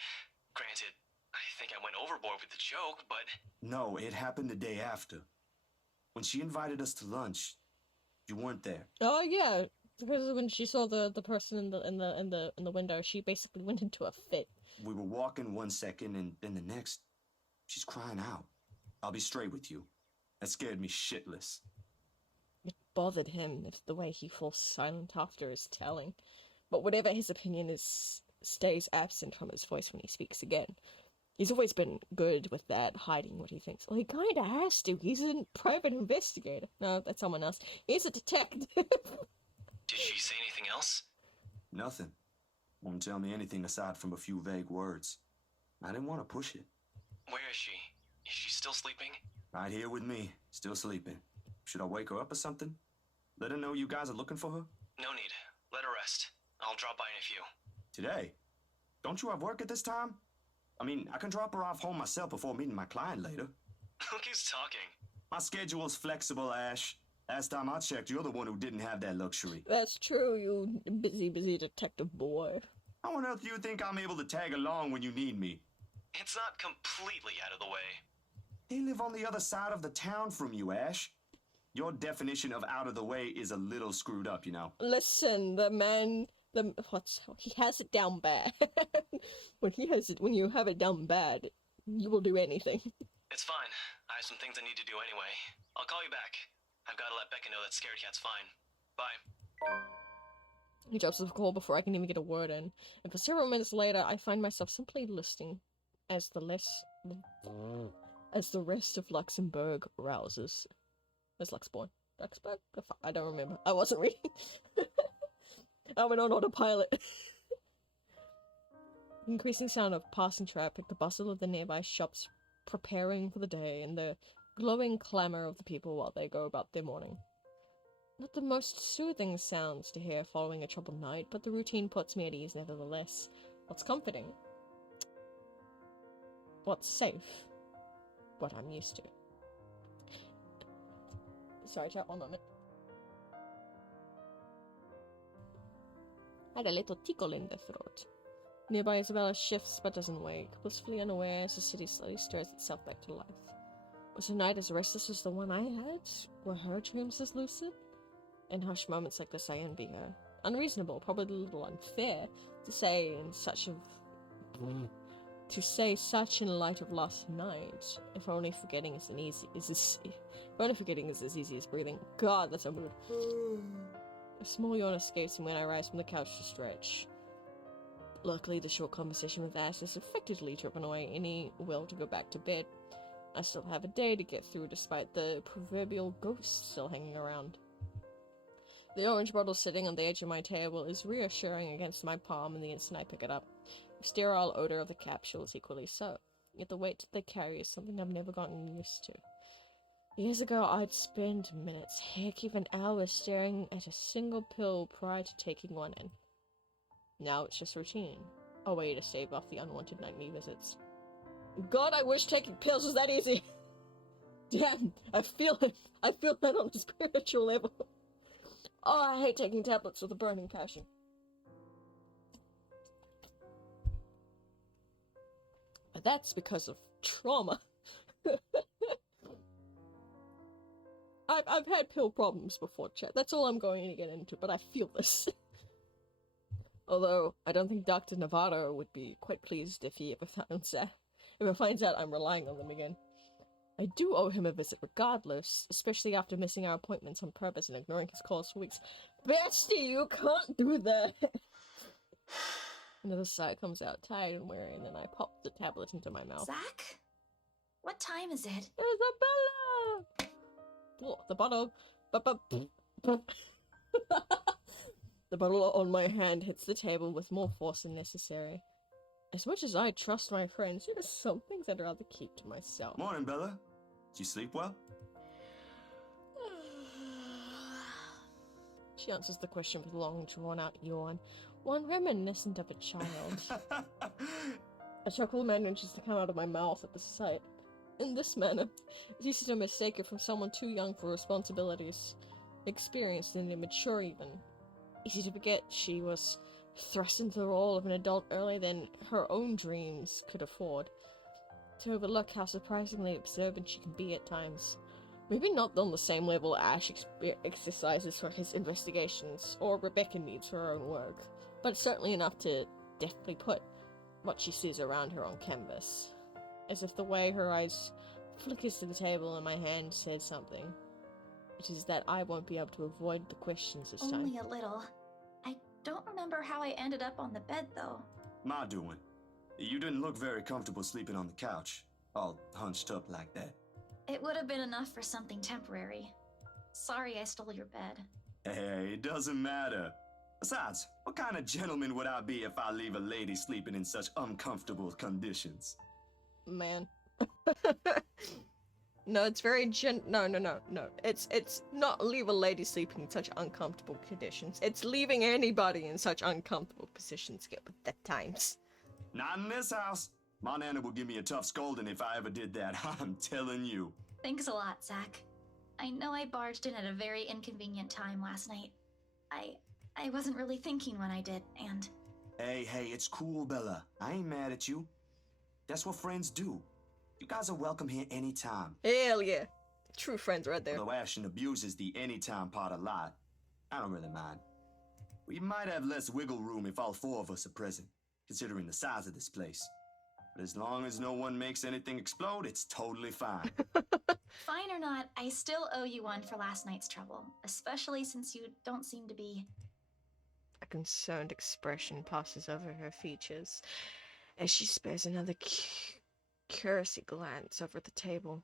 Granted, I think I went overboard with the joke, but... No, it happened the day after. When she invited us to lunch, you weren't there. Oh yeah, because when she saw the person in the window, she basically went into a fit. We were walking one second, and then the next, she's crying out. I'll be straight with you. That scared me shitless. It bothered him if the way he falls silent after his telling. But whatever his opinion is, stays absent from his voice when he speaks again. He's always been good with that, hiding what he thinks. Well, he kinda has to. He's a private investigator. No, that's someone else. He's a detective. Did she say anything else? Nothing. Won't tell me anything aside from a few vague words. I didn't want to push it. Where is she? Is she still sleeping? Right here with me, still sleeping. Should I wake her up or something? Let her know you guys are looking for her? No need. Let her rest. I'll drop by in a few. Today? Don't you have work at this time? I mean, I can drop her off home myself before meeting my client later. Look who's talking. My schedule's flexible, Ash. Last time I checked, you're the one who didn't have that luxury. That's true, you busy detective boy. How on earth do you think I'm able to tag along when you need me? It's not completely out of the way. They live on the other side of the town from you, Ash. Your definition of out of the way is a little screwed up, you know. Listen, he has it down bad. When you have it down bad, you will do anything. It's fine. I have some things I need to do anyway. I'll call you back. I've got to let Becca know that Scared Cat's fine. Bye. He drops the call before I can even get a word in, and for several minutes later, I find myself simply listening as the rest of Luxembourg rouses. Where's Luxembourg? Luxembourg? I don't remember. I wasn't reading. I went on autopilot. Increasing sound of passing traffic, the bustle of the nearby shops preparing for the day, and the glowing clamour of the people while they go about their morning. Not the most soothing sounds to hear following a troubled night, but the routine puts me at ease nevertheless. What's comforting? What's safe? What I'm used to. Sorry, chat, one moment. Had a little tickle in the throat. Nearby, Isabella shifts but doesn't wake, blissfully unaware as the city slowly stirs itself back to life. Was her night as restless as the one I had? Were her dreams as lucid? In hushed moments like this, I envy her. Unreasonable, probably a little unfair, to say such in light of last night. If only forgetting is as easy as breathing. God, that's so mood. A small yawn escapes me when I rise from the couch to stretch. Luckily, the short conversation with Ash has effectively driven away any will to go back to bed. I still have a day to get through despite the proverbial ghost still hanging around. The orange bottle sitting on the edge of my table is reassuring against my palm, and the instant I pick it up. The sterile odor of the capsule is equally so. Yet the weight they carry is something I've never gotten used to. Years ago, I'd spend minutes, heck, even hours, staring at a single pill prior to taking one in. Now it's just routine. A way to stave off the unwanted nightly visits. God, I wish taking pills was that easy! Damn, I feel it. I feel that on a spiritual level. Oh, I hate taking tablets with a burning passion. But that's because of trauma. I've had pill problems before, chat. That's all I'm going to get into, but I feel this. Although, I don't think Dr. Navarro would be quite pleased if he ever finds out I'm relying on them again. I do owe him a visit regardless, especially after missing our appointments on purpose and ignoring his calls for weeks. Bestie, you can't do that! Another sigh comes out, tired and weary, and then I pop the tablet into my mouth. Zach? What time is it? Isabella! Oh, the bottle. The bottle on my hand hits the table with more force than necessary. As much as I trust my friends, there are some things I'd rather keep to myself. Morning, Bella. Did you sleep well? She answers the question with a long, drawn-out yawn, one reminiscent of a child. A chuckle manages to come out of my mouth at the sight. In this manner, it's easy to mistake her from someone too young for responsibilities, experienced and immature even. Easy to forget she was thrust into the role of an adult earlier than her own dreams could afford. To overlook how surprisingly observant she can be at times. Maybe not on the same level Ash exercises for his investigations, or Rebecca needs for her own work, but certainly enough to deftly put what she sees around her on canvas. As if the way her eyes flickers to the table in my hand said something. It is that I won't be able to avoid the questions this time. Only a little. I don't remember how I ended up on the bed, though. My doing. You didn't look very comfortable sleeping on the couch, all hunched up like that. It would have been enough for something temporary. Sorry I stole your bed. Hey, it doesn't matter. Besides, what kind of gentleman would I be if I leave a lady sleeping in such uncomfortable conditions? Man. No, it's very no. It's not leave a lady sleeping in such uncomfortable conditions. It's leaving anybody in such uncomfortable positions at times. Not in this house. My nana would give me a tough scolding if I ever did that, I'm telling you. Thanks a lot, Zach. I know I barged in at a very inconvenient time last night. I wasn't really thinking when I did, and... Hey, it's cool, Bella. I ain't mad at you. That's what friends do. You guys are welcome here anytime. Hell yeah. True friends right there. Although Ashton abuses the anytime part a lot, I don't really mind. We might have less wiggle room if all four of us are present, considering the size of this place. But as long as no one makes anything explode, it's totally fine. Fine or not, I still owe you one for last night's trouble, especially since you don't seem to be... A concerned expression passes over her features as she spares another curious glance over the table.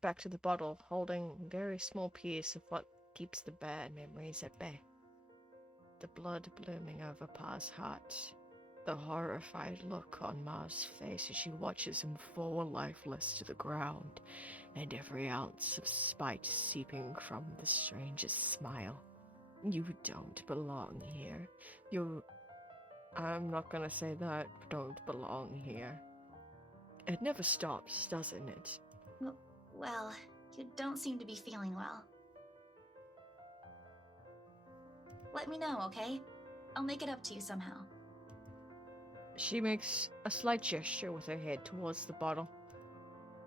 Back to the bottle, holding a very small piece of what keeps the bad memories at bay. The blood blooming over Pa's heart. The horrified look on Ma's face as she watches him fall lifeless to the ground, and every ounce of spite seeping from the strangest smile. You don't belong here. I'm not gonna say that, don't belong here. It never stops, doesn't it? Well, you don't seem to be feeling well. Let me know, okay? I'll make it up to you somehow. She makes a slight gesture with her head towards the bottle,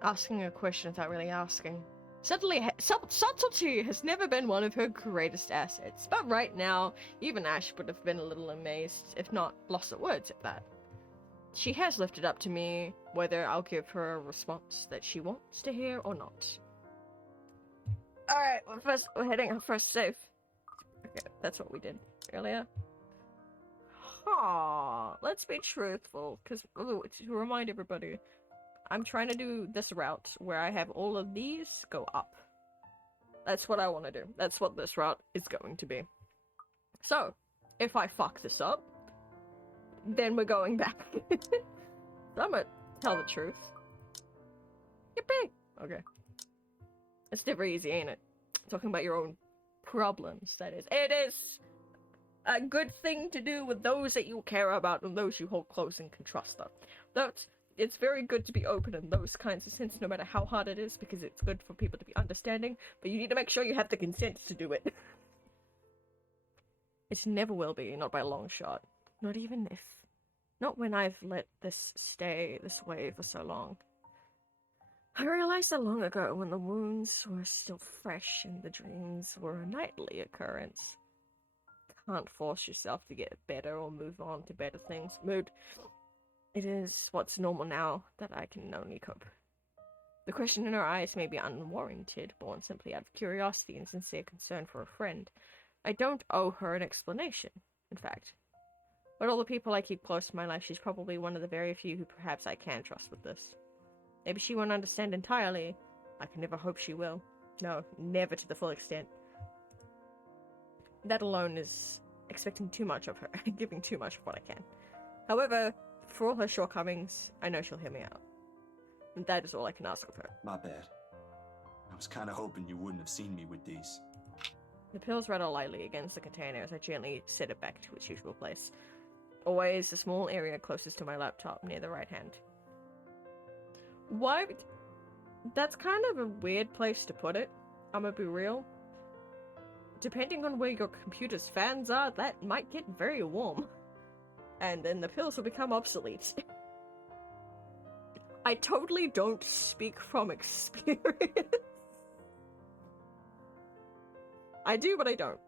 asking a question without really asking. Subtlety has never been one of her greatest assets, but right now, even Ash would have been a little amazed, if not lost at words at that. She has lifted up to me whether I'll give her a response that she wants to hear or not. Alright, we're heading our first save. Okay, that's what we did earlier. Let's be truthful, because to remind everybody, I'm trying to do this route where I have all of these go up. That's what I want to do. That's what this route is going to be. So, if I fuck this up, then we're going back. So I'm gonna tell the truth. Yippee! Okay. It's never easy, ain't it? Talking about your own problems, that is. It is a good thing to do with those that you care about and those you hold close and can trust them. It's very good to be open in those kinds of sense, no matter how hard it is, because it's good for people to be understanding, but you need to make sure you have the consent to do it. It never will be, not by a long shot. Not when I've let this stay this way for so long. I realized that long ago, when the wounds were still fresh and the dreams were a nightly occurrence. Can't force yourself to get better or move on to better things. It is what's normal now that I can only cope. The question in her eyes may be unwarranted, born simply out of curiosity and sincere concern for a friend. I don't owe her an explanation, in fact. But all the people I keep close to my life, she's probably one of the very few who perhaps I can trust with this. Maybe she won't understand entirely. I can never hope she will. No, never to the full extent. That alone is expecting too much of her, giving too much of what I can. However, for all her shortcomings, I know she'll hear me out. And that is all I can ask of her. My bad. I was kind of hoping you wouldn't have seen me with these. The pills rattle lightly against the container as I gently set it back to its usual place. Always the small area closest to my laptop, near the right hand. Why? That's kind of a weird place to put it. I'm gonna be real. Depending on where your computer's fans are, that might get very warm. And then the pills will become obsolete. I totally don't speak from experience. I do, but I don't.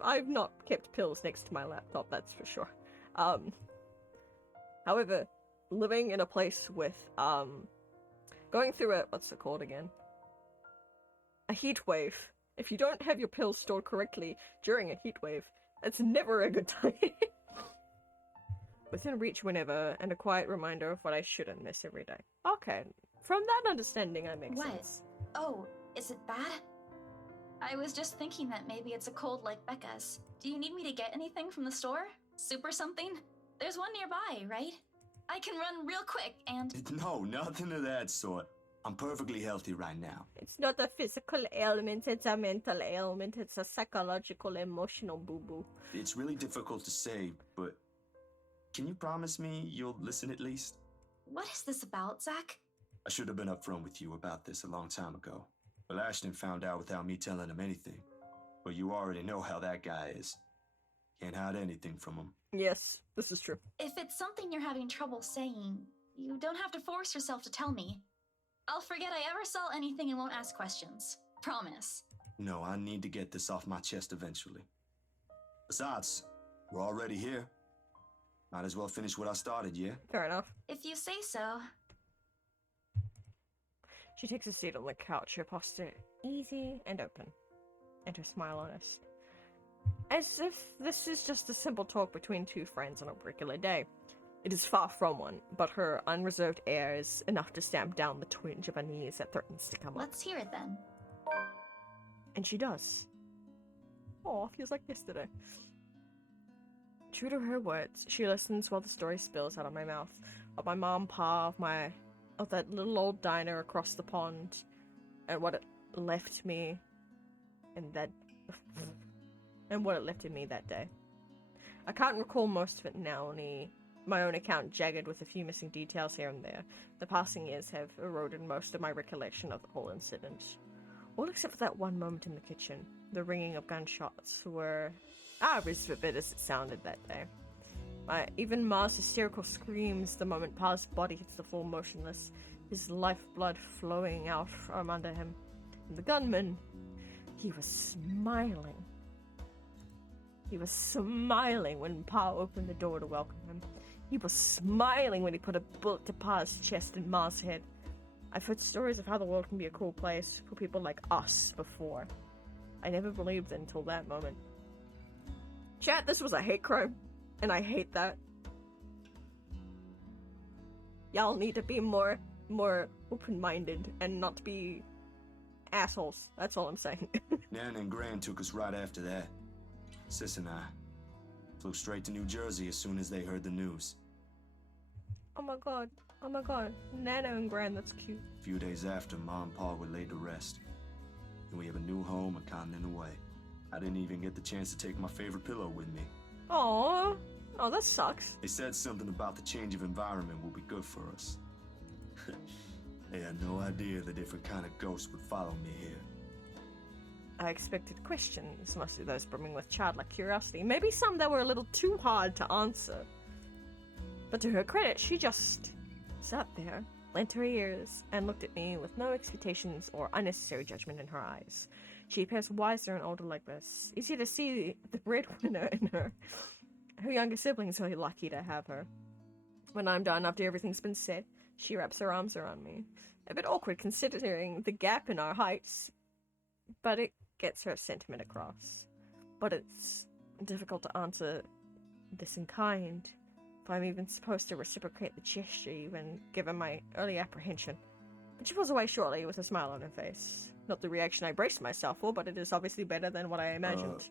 I've not kept pills next to my laptop, that's for sure. However, living in a place with, going through what's it called again? A heat wave. If you don't have your pills stored correctly during a heat wave, it's never a good time. Within reach whenever, and a quiet reminder of what I shouldn't miss every day. Okay, from that understanding, I make sense. Oh, is it bad? I was just thinking that maybe it's a cold like Becca's. Do you need me to get anything from the store? Soup or something? There's one nearby, right? I can run real quick and... No, nothing of that sort. I'm perfectly healthy right now. It's not a physical ailment, it's a mental ailment. It's a psychological, emotional boo-boo. It's really difficult to say, but can you promise me you'll listen at least? What is this about, Zach? I should have been upfront with you about this a long time ago. But Ashton found out without me telling him anything. But you already know how that guy is. Can't hide anything from him. Yes, this is true. If it's something you're having trouble saying, you don't have to force yourself to tell me. I'll forget I ever saw anything and won't ask questions. Promise. No, I need to get this off my chest eventually. Besides, we're already here. Might as well finish what I started, yeah? Fair enough. If you say so. She takes a seat on the couch, her posture easy and open, and her smile honest. As if this is just a simple talk between two friends on a regular day. It is far from one, but her unreserved air is enough to stamp down the twinge of unease that threatens to come up. Let's hear it then. And she does. Aw, feels like yesterday. True to her words, she listens while the story spills out of my mouth. Of my mom, pa, of that little old diner across the pond, and what it left me in that... and what it left in me that day. I can't recall most of it now, only my own account jagged with a few missing details here and there. The passing years have eroded most of my recollection of the whole incident. All except for that one moment in the kitchen. The ringing of gunshots were as vivid as it sounded that day. Even Ma's hysterical screams the moment Pa's body hits the floor motionless, his lifeblood flowing out from under him. And the gunman, he was smiling. He was smiling when Pa opened the door to welcome him. He was smiling when he put a bullet to Pa's chest and Ma's head. I've heard stories of how the world can be a cruel place for people like us before. I never believed it until that moment. Chat, this was a hate crime, and I hate that. Y'all need to be more open-minded and not be assholes. That's all I'm saying. Nan and Gran took us right after that. Sis and I flew straight to New Jersey as soon as they heard the news. Oh my god. Oh my god. Nana and Gran, that's cute. A few days after, Ma and Pa were laid to rest. And we have a new home a continent away. I didn't even get the chance to take my favorite pillow with me. Aww. Oh, that sucks. They said something about the change of environment will be good for us. They had no idea the different kind of ghosts would follow me here. I expected questions, mostly those brimming with childlike curiosity. Maybe some that were a little too hard to answer. But to her credit, she just sat there, lent her ears, and looked at me with no expectations or unnecessary judgment in her eyes. She appears wiser and older like this. Easy to see the breadwinner in her. Her younger siblings are lucky to have her. When I'm done, after everything's been said, she wraps her arms around me. A bit awkward considering the gap in our heights, but it gets her sentiment across. But it's difficult to answer this in kind, if I'm even supposed to reciprocate the gesture, even given my early apprehension. But she pulls away shortly with a smile on her face. Not the reaction I braced myself for, but it is obviously better than what I imagined.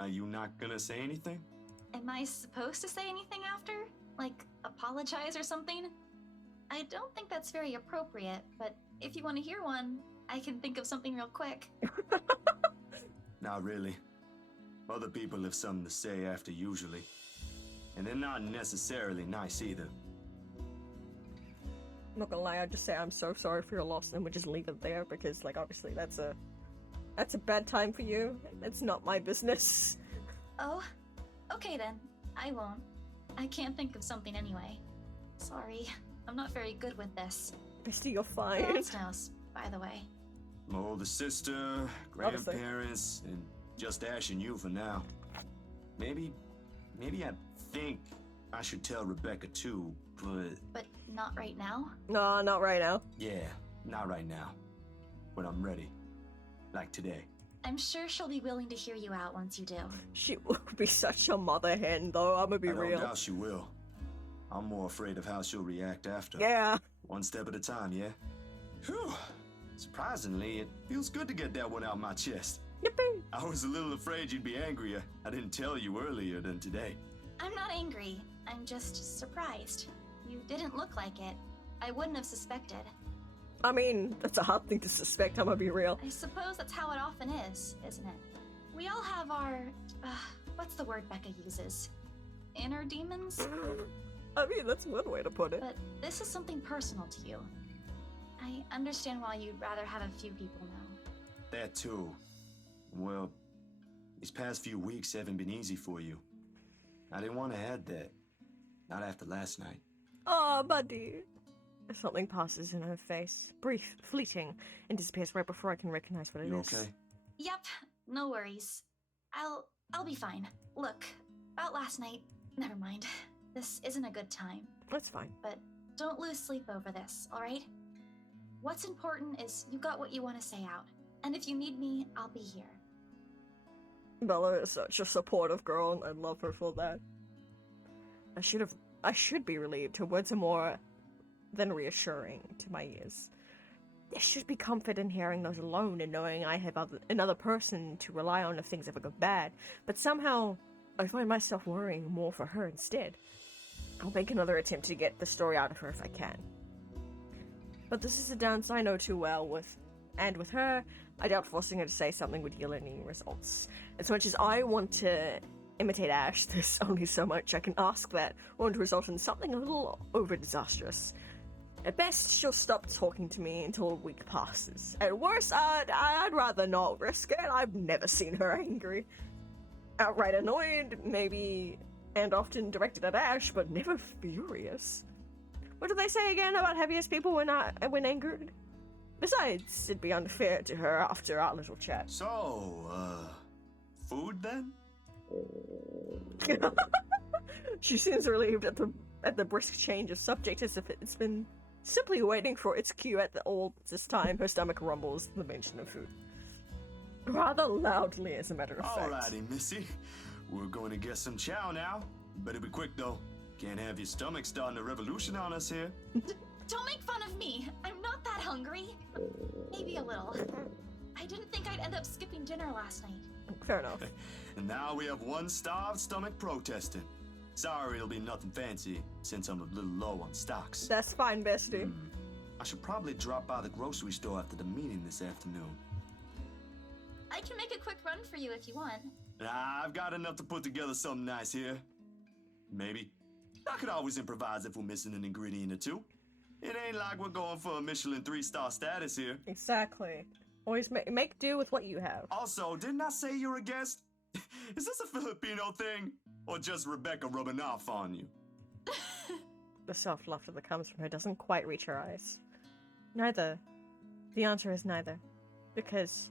Are you not gonna say anything? Am I supposed to say anything after? Like, apologize or something? I don't think that's very appropriate, but if you want to hear one, I can think of something real quick. Not really. Other people have something to say after usually. And they're not necessarily nice either. I'm not gonna lie, I'd just say I'm so sorry for your loss and we'll just leave it there because, like, obviously that's a bad time for you. It's not my business. Oh, okay then. I won't. I can't think of something anyway. Sorry, I'm not very good with this. Bestie, you're Who fine. else knows, by the way? My older sister, grandparents, and just Ash and you for now. Maybe I think I should tell Rebecca too, but... But not right now? No, not right now. Yeah, not right now. When I'm ready. Like today. I'm sure she'll be willing to hear you out once you do. She would be such a mother hen, though, I'm gonna be I don't real. doubt she will. I'm more afraid of how she'll react after. Yeah. One step at a time, yeah? Whew. Surprisingly, it feels good to get that one out my chest. Yippee. I was a little afraid you'd be angrier. I didn't tell you earlier than today. I'm not angry. I'm just surprised. You didn't look like it. I wouldn't have suspected. I mean, that's a hard thing to suspect, I'm gonna be real. I suppose that's how it often is, isn't it? We all have our... what's the word Becca uses? Inner demons? I mean, that's one way to put it. But this is something personal to you. I understand why you'd rather have a few people know. That too. Well, these past few weeks haven't been easy for you. I didn't want to add that. Not after last night. Aw, buddy. Something passes in her face. Brief, fleeting, and disappears right before I can recognize what it You is. okay? Yep, no worries. I'll be fine. Look, about last night, never mind. This isn't a good time. That's fine. But don't lose sleep over this, alright? What's important is you got what you want to say out. And if you need me, I'll be here. Bella is such a supportive girl, and I love her for that. I should be relieved. Her words are more than reassuring to my ears. There should be comfort in hearing those alone and knowing I have another person to rely on if things ever go bad, but somehow I find myself worrying more for her instead. I'll make another attempt to get the story out of her if I can. But this is a dance I know too well with her, I doubt forcing her to say something would yield any results. As much as I want to imitate Ash, there's only so much I can ask that won't result in something a little over-disastrous. At best, she'll stop talking to me until a week passes. At worst, I'd rather not risk it. I've never seen her angry. Outright annoyed, maybe, and often directed at Ash, but never furious. What do they say again about happiest people when angered? Besides, it'd be unfair to her after our little chat. So, food then? She seems relieved at the brisk change of subject, as if it's been simply waiting for its cue at all this time. Her stomach rumbles the mention of food. Rather loudly, as a matter of fact. Alrighty, Missy. We're going to get some chow now. Better be quick, though. Can't have your stomach starting a revolution on us here. Don't make fun of me. I'm not that hungry. Maybe a little. I didn't think I'd end up skipping dinner last night. Fair enough. And now we have one starved stomach protesting. Sorry, it'll be nothing fancy, since I'm a little low on stocks. That's fine, bestie. I should probably drop by the grocery store after the meeting this afternoon. I can make a quick run for you if you want. Nah, I've got enough to put together something nice here. Maybe. I could always improvise if we're missing an ingredient or two. It ain't like we're going for a Michelin 3-star status here. Exactly. Always make do with what you have. Also, didn't I say you're a guest? Is this a Filipino thing? Or just Rebecca rubbing off on you? The soft laughter that comes from her doesn't quite reach her eyes. Neither. The answer is neither. Because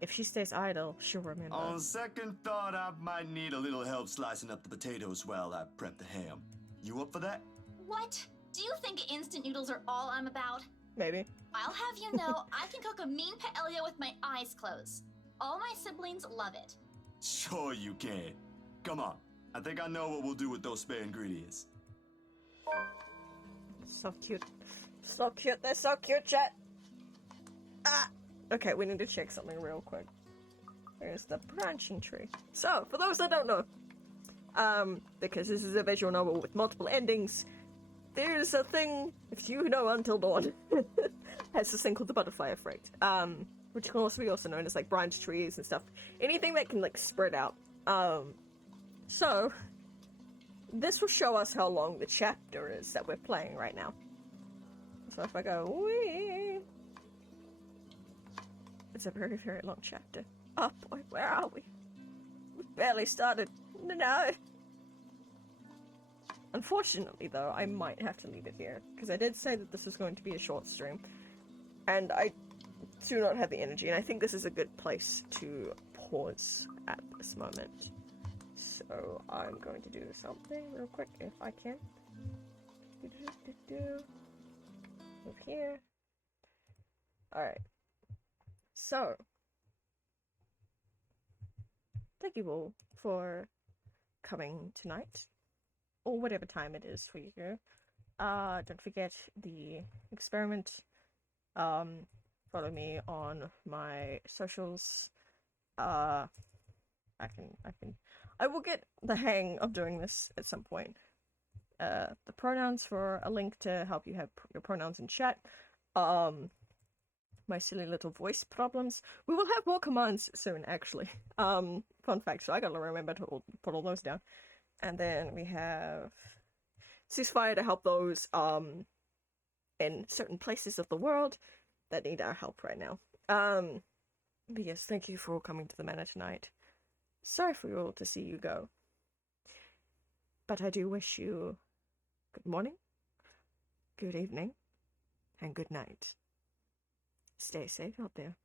if she stays idle, she'll remember. On second thought, I might need a little help slicing up the potatoes while I prep the ham. You up for that? What? Do you think instant noodles are all I'm about? Maybe. I'll have you know, I can cook a mean paella with my eyes closed. All my siblings love it. Sure you can. Come on. I think I know what we'll do with those spare ingredients. So cute. So cute. They're so cute, chat. Ah! Okay, we need to check something real quick. There's the branching tree. So, for those that don't know, because this is a visual novel with multiple endings, there's a thing, if you know Until Dawn, has this thing called the butterfly effect, which can also be known as, like, branch trees and stuff. Anything that can, like, spread out. So, this will show us how long the chapter is that we're playing right now. So if I go, wee, it's a very, very long chapter. Oh boy, where are we? We've barely started. No. Unfortunately, though, I might have to leave it here, because I did say that this was going to be a short stream, and I do not have the energy, and I think this is a good place to pause at this moment. So I'm going to do something real quick, if I can. Move here. Alright. So, thank you all for coming tonight, or whatever time it is for you here. Don't forget the experiment. Follow me on my socials. I will get the hang of doing this at some point. The pronouns for a link to help you have your pronouns in chat. My silly little voice problems. We will have more commands soon, actually. Fun fact, so I gotta remember to put all those down. And then we have ceasefire to help those in certain places of the world that need our help right now. But yes, thank you for coming to the manor tonight. Sorry for you all to see you go. But I do wish you good morning, good evening, and good night. Stay safe out there.